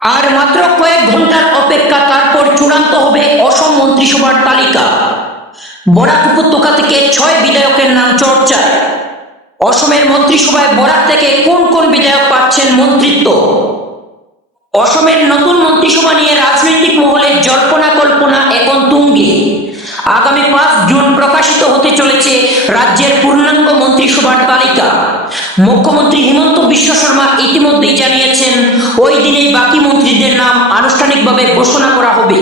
আর মাত্র কয়েক ঘন্টার অপেক্ষা, তারপর চূড়ান্ত হবে অসম মন্ত্রিসভার তালিকা। বরাক উপত্যকা থেকে 6 বিধায়কের নাম চর্চায়। অসমের মন্ত্রিসভায় বরাক থেকে কোন কোন বিধায়ক পাচ্ছেন মন্ত্রিত্ব? অসমের নতুন মন্ত্রিসভা নিয়ে রাজনৈতিক মহলে জল্পনা কল্পনা এখন তুঙ্গে। আগামী 5 জুন প্রকাশিত হতে চলেছে রাজ্যের পূর্ণাঙ্গ মন্ত্রিসভার তালিকা। মুখ্যমন্ত্রী হিমন্ত বিশ্ব শর্মা ইতিমধ্যেই জানিয়েছেন ওই দিনেই বাকি মন্ত্রীদের নাম আনুষ্ঠানিকভাবে ঘোষণা করা হবে।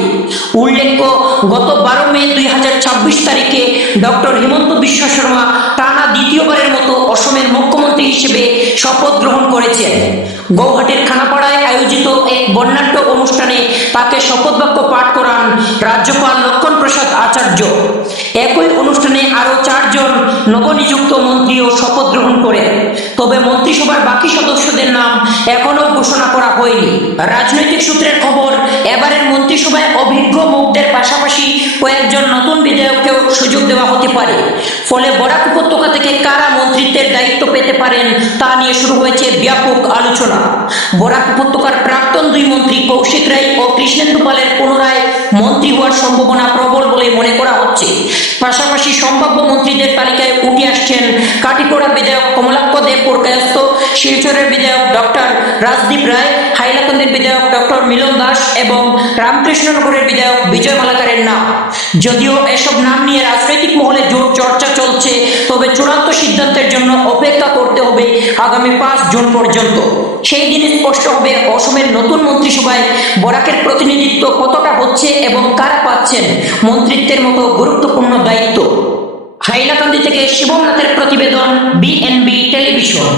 উল্লেখ্য, গত 12 মে 2026 তারিখে ডক্টর হিমন্ত বিশ্ব শর্মা টানা দ্বিতীয়বারের মতো অসমের মুখ্যমন্ত্রী হিসেবে শপথ গ্রহণ করেছেন। গৌহাটির খানাপাড়ায় আয়োজিত এক বর্ণাঢ্য অনুষ্ঠানে তাকে শপথ বাক্য পাঠ করান রাজ্যপাল লক্ষণ প্রসাদ আচার্য। একই অনুষ্ঠানে আরও 4 জন নবনিযুক্ত মন্ত্রীও শপথ গ্রহণ করেন। তবে মন্ত্রিসভার বাকি সদস্যদের নাম এখনো ঘোষণা করা হয়নি। রাজনৈতিক সূত্রের খবর, এবারের মন্ত্রিসভায় অভিজ্ঞ মুখদের পাশাপাশি কয়েকজন নতুন বিধায়ককেও সুযোগ দেওয়া হতে পারে। ফলে বরাক উপত্যকা থেকে কারা মন্ত্রিত্বের দায়িত্ব পেতে পারেন তা নিয়ে শুরু হয়েছে ব্যাপক আলোচনা। বরাক উপত্যকার প্রাক্তন 2 মন্ত্রী কৌশিক রায় ও কৃষ্ণেন্দু পালের পুনরায় মন্ত্রী হওয়ার সম্ভাবনা প্রবল বলে মনে করা হচ্ছে। পাশাপাশি সম্ভাব্য মন্ত্রীদের তালিকায় উঠে আসছেন কাটিকোড়া বিধায়ক কমলাক্ষ দেব পুরকায়স্থ, শিলচরের বিধায়ক ডক্টর রাজদীপ রায়, হাইলাকান্দির বিধায়ক ডক্টর মিলন দাস এবং রামকৃষ্ণনগরের বিধায়ক বিজয় মালাকারের নাম। যদিও এসব নাম নিয়ে রাজনৈতিক মহলে জোর চর্চা চলছে, তবে চূড়ান্ত সিদ্ধান্তের জন্য অপেক্ষা করতে হবে আগামী 5 জুন পর্যন্ত। সেই দিনে স্পষ্ট হবে অসমের নতুন মন্ত্রিসভায় বরাকের প্রতিনিধিত্ব কতটা হচ্ছে এবং কারা পাচ্ছেন মন্ত্রিত্বের মতো গুরুত্বপূর্ণ দায়িত্ব। হাইলাকান্দি থেকে শিবম নাথের প্রতিবেদন, BNB টেলিভিশন।